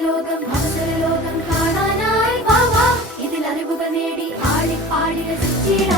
ലോകം അവസര ലോകം കാണാനായി വാ വാ ഇതിൽ അറിവുകൾ നേടി ആടിപ്പാടി രസിച്ചിടാം